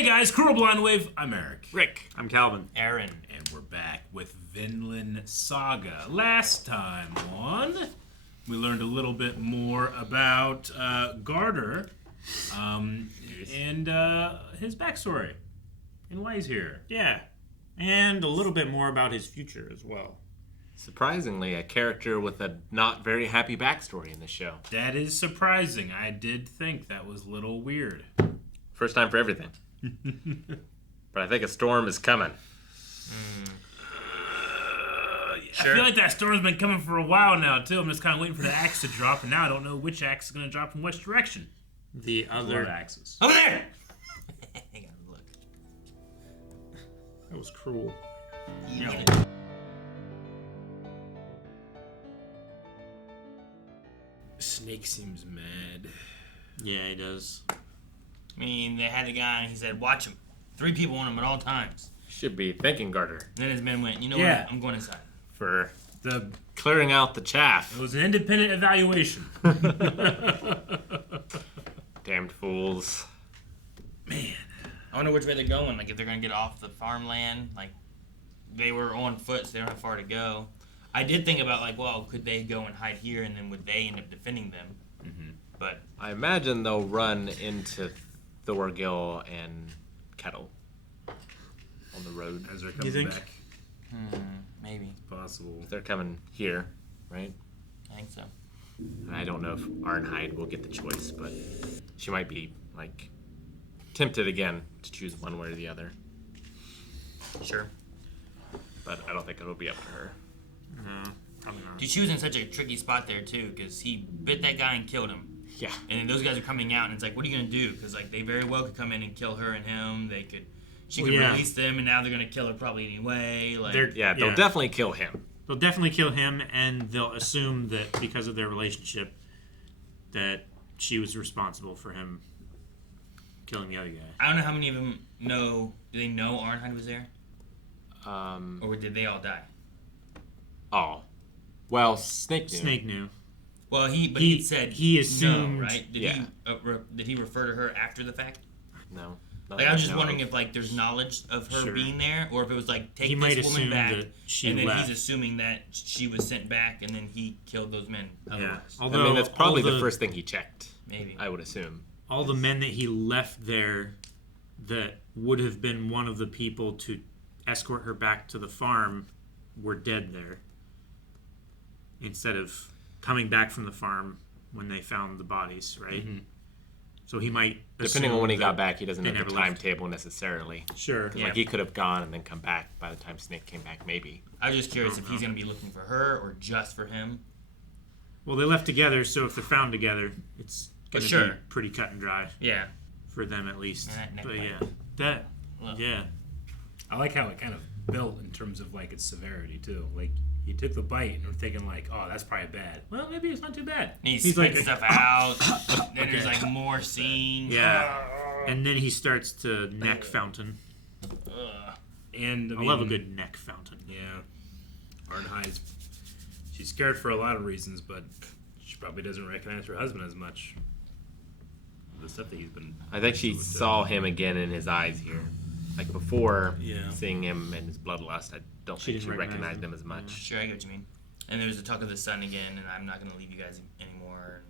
Hey guys, Cruel Blind Wave. I'm Eric. Rick. I'm Calvin. Aaron. And we're back with Vinland Saga. Last time on, we learned a little bit more about Gardar and his backstory and why he's here. Yeah. And a little bit more about his future as well. Surprisingly, a character with a not very happy backstory in this show. That is surprising. I did think that was a little weird. First time for everything. But I think a storm is coming. Sure. I feel like that storm's been coming for a while now, too. I'm just kind of waiting for the axe to drop, and now I don't know which axe is going to drop from which direction. The other axes. Over there! I gotta look. That was cruel. Snake seems mad. Yeah, he does. I mean, they had the guy and he said, watch him. 3 people on him at all times. Should be thanking Gardar And then his men went, you know Yeah. what? I'm going inside. for The clearing out the chaff. It was an independent evaluation. Damned fools. Man. I wonder which way they're going. Like, if they're going to get off the farmland. Like, they were on foot, so they don't have far to go. I did think about, like, well, could they go and hide here, and then would they end up defending them? Mm-hmm. But I imagine they'll run into Thorgil and Kettle on the road. As they're coming think? back. maybe. Possible. They're coming here, right? I think so. I don't know if Arnheid will get the choice, but she might be, like, tempted again to choose one way or the other. Sure. But I don't think it'll be up to her. No, probably not. Dude, she was in such a tricky spot there, too, because he bit that guy and killed him. Yeah. And then those guys are coming out, and it's like, what are you going to do? Because, like, they very well could come in and kill her and him. They could... She could release them, and now they're going to kill her probably anyway. Like, They'll definitely kill him. They'll definitely kill him, and they'll assume that because of their relationship, that she was responsible for him killing the other guy. I don't know how many of them know... Do they know Arnheid was there? Or did they all die? Oh. Well, Snake knew. Snake knew. Well, he said he assumed, no, right? Did yeah. Did he refer to her after the fact? No. Like, I was just wondering if, like, there's knowledge of her being there, or if it was like, take this woman back, and then he's assuming that she was sent back, and then he killed those men. Yeah. Although, I mean, that's probably the first thing he checked. Maybe. I would assume. All the men that he left there that would have been one of the people to escort her back to the farm were dead there. Instead of coming back from the farm when they found the bodies, right? Mm-hmm. So he might, depending on when he got back, he doesn't know the never timetable necessarily. Sure. Yeah. Like, he could have gone and then come back by the time Snake came back, maybe. I was just curious if he's going to be looking for her or just for him. Well, they left together, so if they're found together, it's going to be pretty cut and dry. Yeah. For them, at least. But yeah. Yeah. I like how it kind of built in terms of, like, its severity, too. Like, he took the bite, and we're thinking, like, oh, that's probably bad. Well, maybe it's not too bad. He's like stuff out. Then there's, like, more seeing. Yeah. And then he starts to neck fountain. And I love a good neck fountain. Yeah. Arnheid's... She's scared for a lot of reasons, but she probably doesn't recognize her husband as much. The stuff that he's been... I think she saw him again in his eyes here. Like, before Yeah. seeing him in his bloodlust, I don't think she recognized him as much. Sure, I get what you mean. And there's the talk of the sun again, and I'm not going to leave you guys anymore.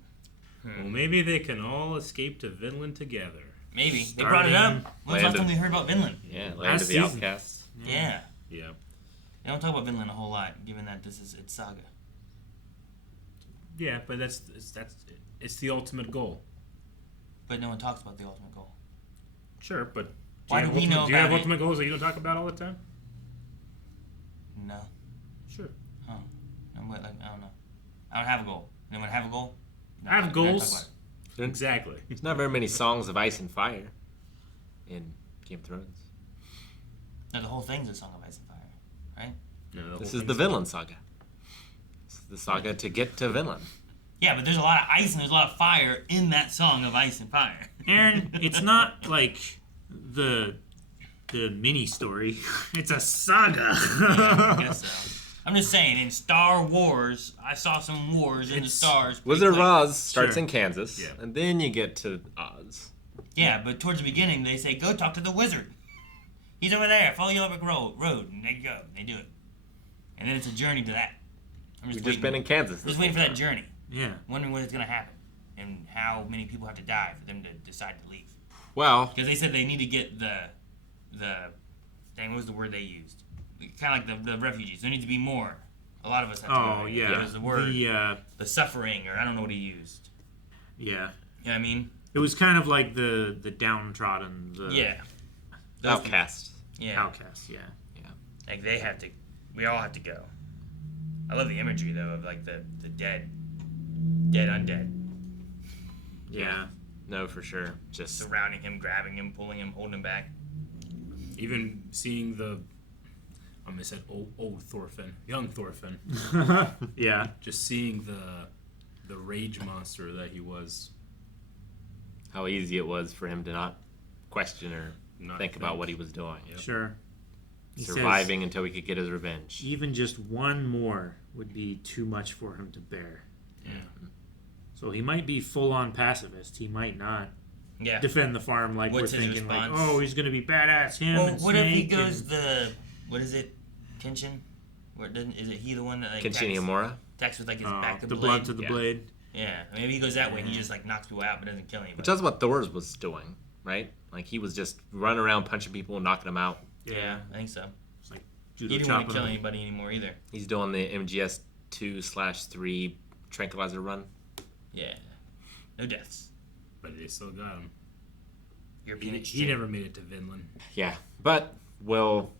Well, maybe they can all escape to Vinland together. Maybe. They brought it up. When's the last time we heard about Vinland? Yeah, Land of the Outcasts. Yeah. Yeah. They don't talk about Vinland a whole lot, given that this is its saga. Yeah, but it's the ultimate goal. But no one talks about the ultimate goal. Sure, but Why do we know do you have about it? ultimate goals that you don't talk about all the time? No. Sure. Huh. I don't know. I don't have a goal. Anyone have a goal? I have goals. There's Exactly. not very many songs of ice and fire in Game of Thrones. No, the whole thing's a song of ice and fire, right? No, This is the Vinland Saga. This is the saga to get to Vinland. Yeah, but there's a lot of ice and there's a lot of fire in that song of ice and fire. Aaron, it's not like the mini story. It's a saga. Yeah, I guess so. I'm just saying, in Star Wars, I saw some wars in the stars. Wizard of quick. Oz starts Sure. in Kansas, Yeah. and then you get to Oz. Yeah, but towards the beginning, they say, go talk to the wizard. He's over there. Follow Yellow Brick Road. And they go. They do it. And then it's a journey to that. We've just been in Kansas. Just waiting for that journey. Yeah. Wondering when it's going to happen. And how many people have to die for them to decide to leave. Well, Because they said they need to get the dang, what was the word they used? Kind of like the refugees. There needs to be more. A lot of us have to go. Oh, yeah. It was the word. The, The suffering, or I don't know what he used. yeah. You know what I mean? It was kind of like the downtrodden, the Yeah. outcast. Yeah. outcasts, yeah. Like they have to, we all have to go. I love the imagery though of like the dead undead Yeah. No, for sure. Just surrounding him, grabbing him, pulling him, holding him back. Even seeing I said old Thorfinn, young Thorfinn. Yeah. Just seeing the rage monster that he was. how easy it was for him to not question or Not think about what he was doing. Yep. Sure. He Surviving until he could get his revenge. says even just one more would be too much for him to bear. Yeah. So he might be full-on pacifist. He might not Yeah. defend the farm like What's we're his thinking. Like, response? oh, he's gonna be badass. Him Well, and what if he Snake goes and- what is it? Tension? Where doesn't is it he the one that like Kenshini Amora? attacks with like his back of the blade? blood to the Yeah. blade. Yeah, maybe he goes that way. And he just like knocks people out, but doesn't kill anybody. Which is what Thors was doing, right? Like he was just running around punching people and knocking them out. Yeah, I think so. It's like He judo didn't want to chopping kill him. anybody anymore either. He's doing the MGS 2/3 tranquilizer run. Yeah, no deaths. But they still got him. European He exchange. never made it to Vinland. Yeah, but will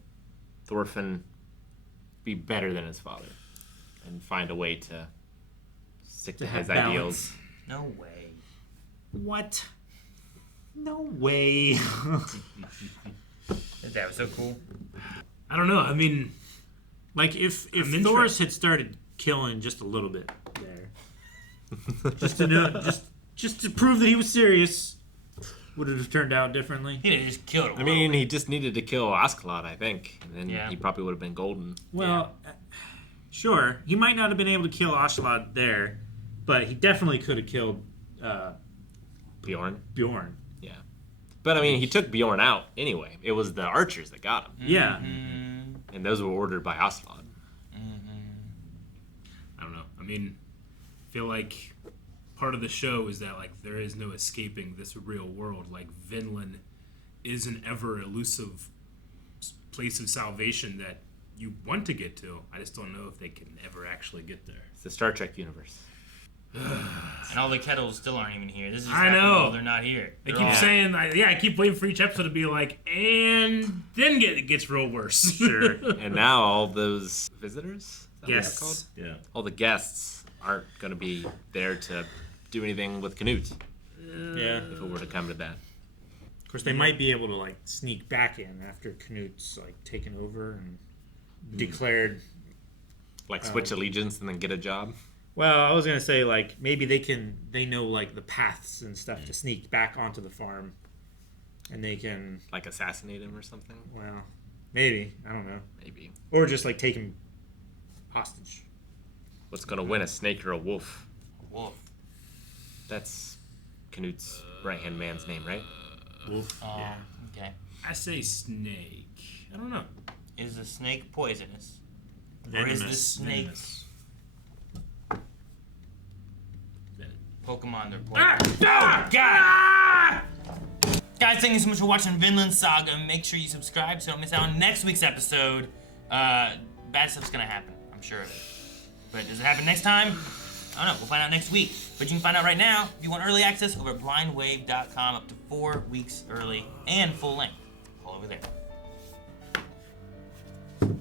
Thorfinn be better than his father and find a way to stick to, To his have ideals? No way. What? No way. That was so cool. I don't know. I mean, Like if I'm Thors had started killing just a little bit there, just to know, just to prove that he was serious, would it have turned out differently? He'd have just killed him. I mean, he just needed to kill Askeladd, I think, and then Yeah. he probably would have been golden. Well, sure, he might not have been able to kill Askeladd there, but he definitely could have killed Bjorn. Bjorn. Yeah. But I mean, he took Bjorn out anyway. It was the archers that got him, Yeah, and those were ordered by Askeladd. I don't know. I mean, I feel like part of the show is that like there is no escaping this real world. Like Vinland is an ever elusive place of salvation that you want to get to. I just don't know if they can ever actually get there. It's the Star Trek universe. And all the kettles still aren't even here. This is just I happening know. while they're not here. They They're keep all- saying, like, I keep waiting for each episode to be like, and then it gets real worse. sure. And now all those visitors, is that what it's called? Guests. Yeah. All the guests aren't going to be there to do anything with Canute Yeah. if it were to come to that. Of course, they might be able to like sneak back in after Canute's like taken over and declared. Like switch allegiance and then get a job. Well, I was gonna say like maybe they know like the paths and stuff to sneak back onto the farm, and they can Like assassinate him or something. well maybe I don't know, Maybe. or just like take him hostage. What's going to win, a snake or a wolf? Wolf. That's Canute's right-hand man's name, right? Wolf. Oh, okay. I say snake. I don't know. Is the snake poisonous? Or is the Venomous. snake Venomous. Pokemon? They're poisonous. Oh, God! Guys, thank you so much for watching Vinland Saga. Make sure you subscribe so you don't miss out on next week's episode. Bad stuff's gonna happen. I'm sure of it. But does it happen next time? I don't know. We'll find out next week. But you can find out right now if you want early access over at blindwave.com, up to 4 weeks early and full length. All over there.